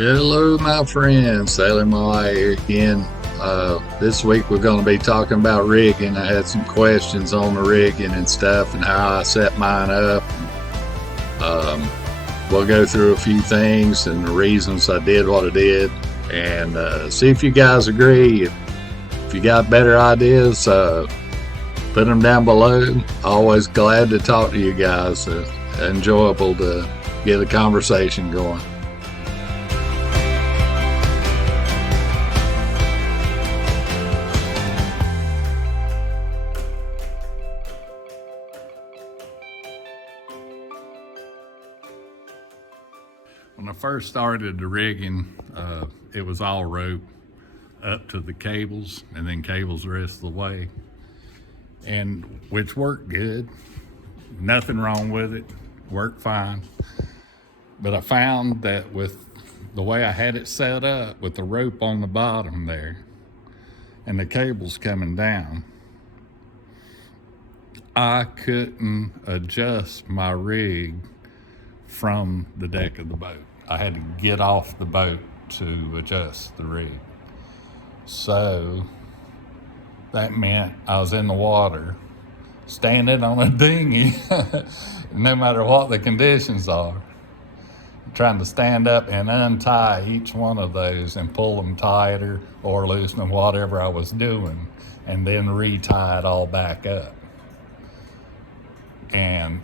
Hello, my friends. Sailing my way here again. This week we're going to be talking about rigging. I had some questions on the rigging and stuff and how I set mine up. We'll go through a few things and the reasons I did what I did and see if you guys agree. If you got better ideas, put them down below. Always glad to talk to you guys. Enjoyable to get a conversation going. When I first started the rigging, it was all rope up to the cables and then cables the rest of the way, and which worked good. Nothing wrong with it, worked fine. But I found that with the way I had it set up, with the rope on the bottom there and the cables coming down, I couldn't adjust my rig from the deck of the boat. I had to get off the boat to adjust the rig. So that meant I was in the water, standing on a dinghy, no matter what the conditions are, trying to stand up and untie each one of those and pull them tighter or loosen them, whatever I was doing, and then retie it all back up. And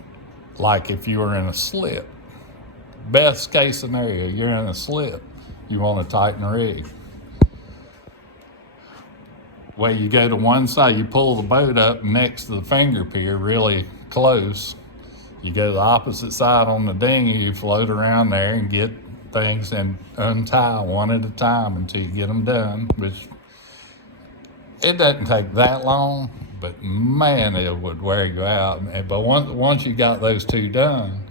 like if you were in a slip, best case scenario, you're in a slip, you want to tighten the rig. Well, you go to one side, you pull the boat up next to the finger pier really close. You go to the opposite side on the dinghy, you float around there and get things and untie one at a time until you get them done, which it doesn't take that long, but man, it would wear you out. But once you got those two done,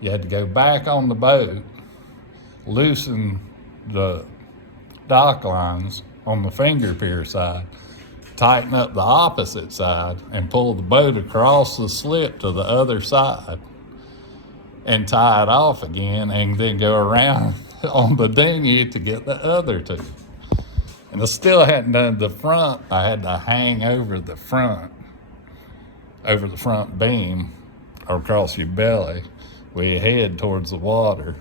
you had to go back on the boat, loosen the dock lines on the finger pier side, tighten up the opposite side, and pull the boat across the slip to the other side and tie it off again, and then go around on the dinghy to get the other two. And I still hadn't done the front. I had to hang over the front beam or across your belly with your head towards the water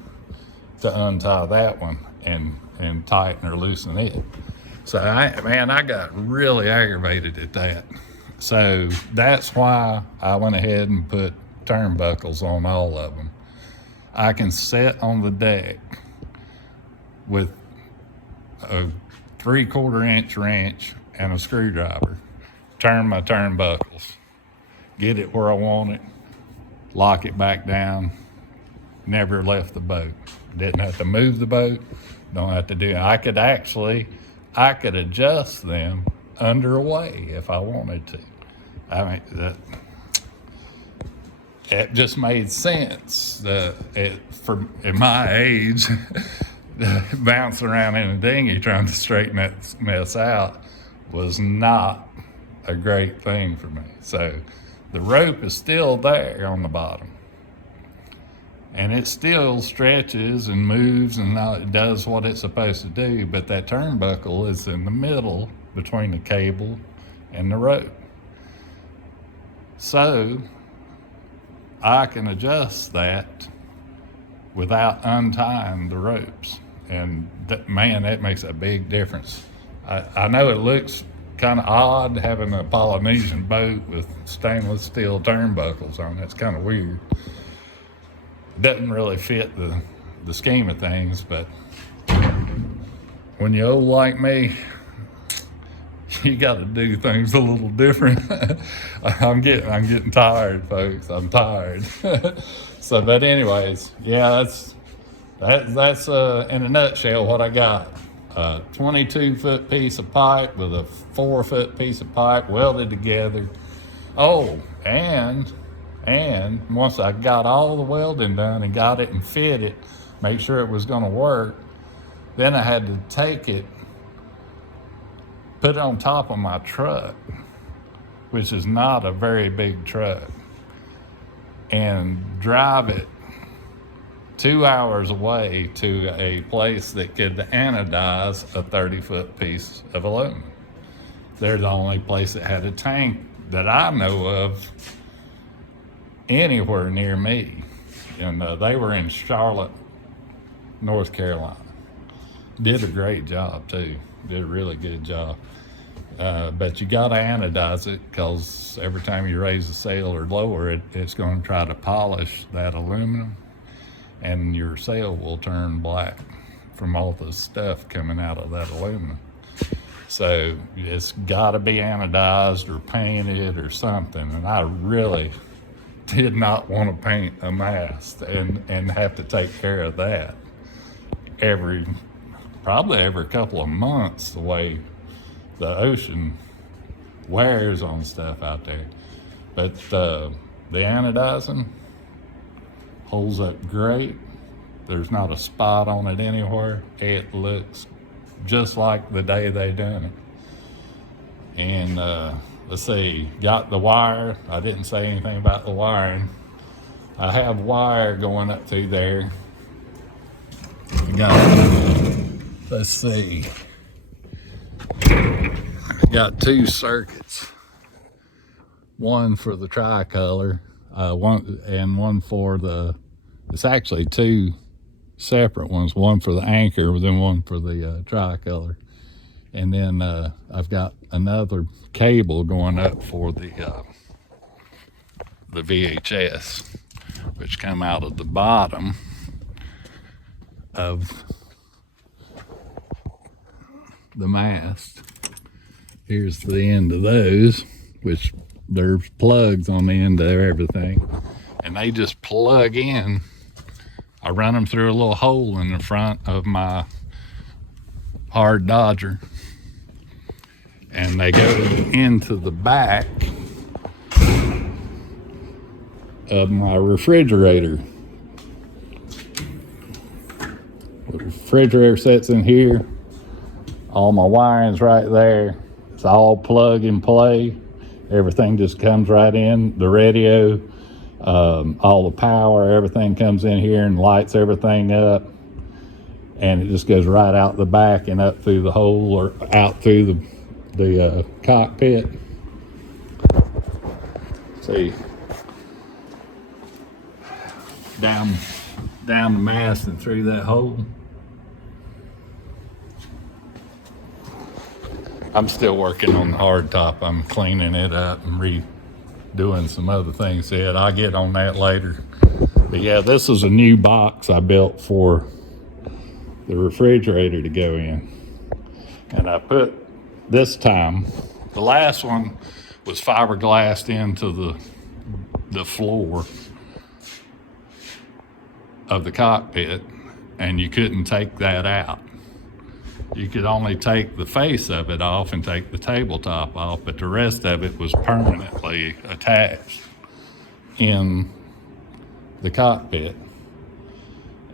to untie that one and tighten or loosen it. So I got really aggravated at that. So that's why I went ahead and put turnbuckles on all of them. I can sit on the deck with a 3/4 inch wrench and a screwdriver, turn my turnbuckles, get it where I want it, lock it back down, never left the boat. Didn't have to move the boat, don't have to do it. I could adjust them underway if I wanted to. I mean, it just made sense. For in my age, bouncing around in a dinghy trying to straighten that mess out was not a great thing for me. So the rope is still there on the bottom, and it still stretches and moves and it does what it's supposed to do, but that turnbuckle is in the middle between the cable and the rope. So I can adjust that without untying the ropes. And that makes a big difference. I know it looks kind of odd having a Polynesian boat with stainless steel turnbuckles on. That's kind of weird. It doesn't really fit the scheme of things, but when you're old like me, you got to do things a little different. I'm getting tired, folks. I'm tired. So, but anyways, yeah, that's in a nutshell what I got. A 22-foot piece of pipe with a 4-foot piece of pipe welded together. Oh, and once I got all the welding done and got it and fit it, make sure it was going to work, then I had to take it, put it on top of my truck, which is not a very big truck, and drive it 2 hours away to a place that could anodize a 30-foot piece of aluminum. They're the only place that had a tank that I know of anywhere near me. And they were in Charlotte, North Carolina. Did a great job too. Did a really good job. But you gotta anodize it, because every time you raise the sail or lower it, it's gonna try to polish that aluminum, and your sail will turn black from all the stuff coming out of that aluminum. So it's gotta be anodized or painted or something. And I really did not want to paint a mast and have to take care of that probably every couple of months, the way the ocean wears on stuff out there. But the anodizing holds up great. There's not a spot on it anywhere. It looks just like the day they done it. And let's see, got the wire. I didn't say anything about the wiring. I have wire going up through there. Let's see, got 2 circuits. One for the tricolor, one for the, it's actually 2 separate ones, one for the anchor, then one for the tricolor. And then I've got another cable going up for the VHS, which come out of the bottom of the mast. Here's the end of those, which there's plugs on the end of everything, and they just plug in. I run them through a little hole in the front of my hard Dodger, and they go into the back of my refrigerator. The refrigerator sits in here. All my wiring's right there. It's all plug and play. Everything just comes right in. The radio, all the power, everything comes in here and lights everything up. And it just goes right out the back and up through the hole, or out through the cockpit. See, down the mast and through that hole. I'm still working on the hard top. I'm cleaning it up and redoing some other things to it. I'll get on that later. But yeah, this is a new box I built for the refrigerator to go in. And I put, this time, the last one was fiberglassed into the floor of the cockpit, and you couldn't take that out. You could only take the face of it off and take the tabletop off, but the rest of it was permanently attached in the cockpit.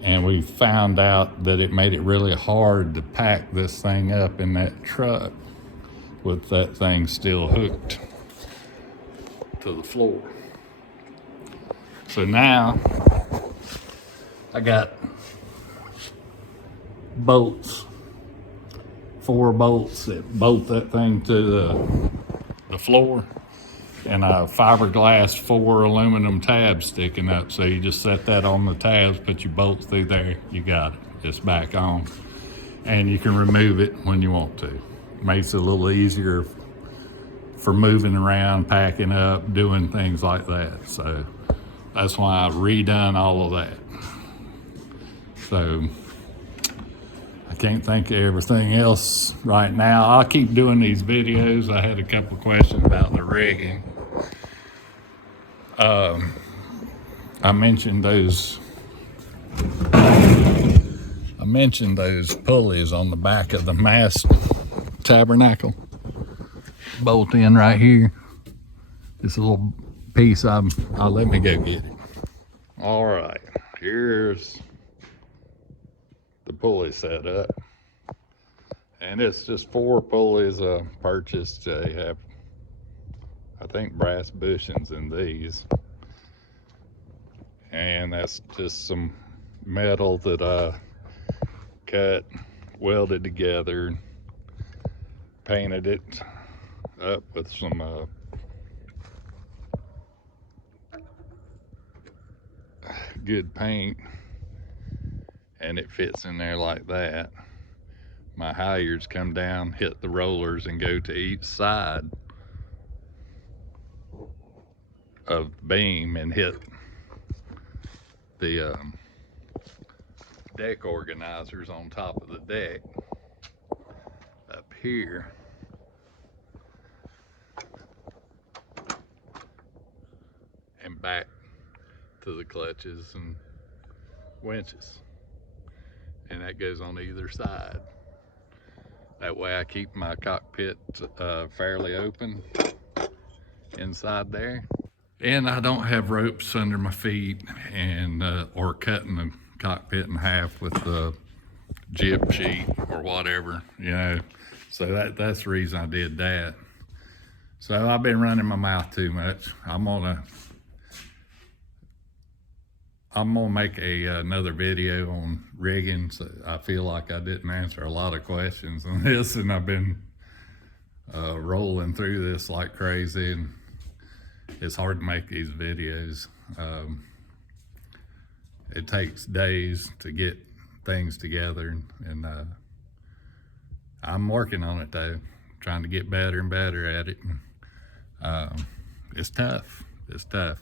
And we found out that it made it really hard to pack this thing up in that truck with that thing still hooked to the floor. So now I got bolts, 4 bolts that bolt that thing to the floor, and I fiberglassed 4 aluminum tabs sticking up. So you just set that on the tabs, put your bolts through there, you got it. It's back on. And you can remove it when you want to. Makes it a little easier for moving around, packing up, doing things like that. So that's why I've redone all of that. So I can't think of everything else right now. I'll keep doing these videos. I had a couple questions about the rigging. I mentioned those pulleys on the back of the mast tabernacle. Bolt in right here. This little piece, I'll let me go get it. All right, here's the pulley set up, and it's just 4 pulleys I purchased. They have, I think, brass bushings in these, and that's just some metal that I cut, welded together, painted it up with some good paint, and it fits in there like that. My halyards come down, hit the rollers, and go to each side of the beam and hit the deck organizers on top of the deck up here. And back to the clutches and winches. And that goes on either side. That way I keep my cockpit fairly open inside there. And I don't have ropes under my feet and or cutting the cockpit in half with the jib sheet or whatever, you know. So that's the reason I did that. So I've been running my mouth too much. I'm gonna make another video on rigging. So I feel like I didn't answer a lot of questions on this, and I've been rolling through this like crazy, and it's hard to make these videos. It takes days to get things together, and I'm working on it though, trying to get better and better at it. It's tough. It's tough.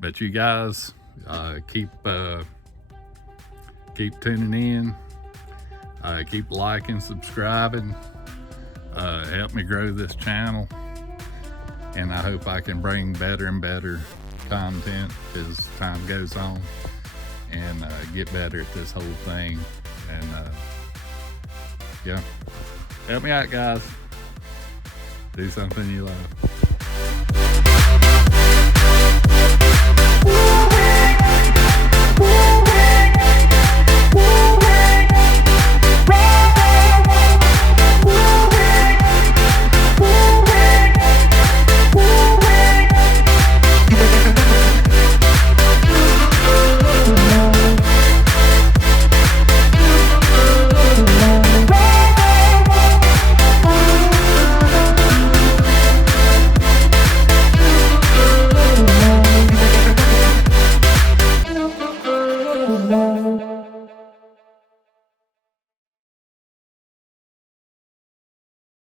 But you guys keep tuning in. Keep liking, subscribing. Help me grow this channel. And I hope I can bring better and better content as time goes on, and get better at this whole thing. And yeah, help me out, guys. Do something you love.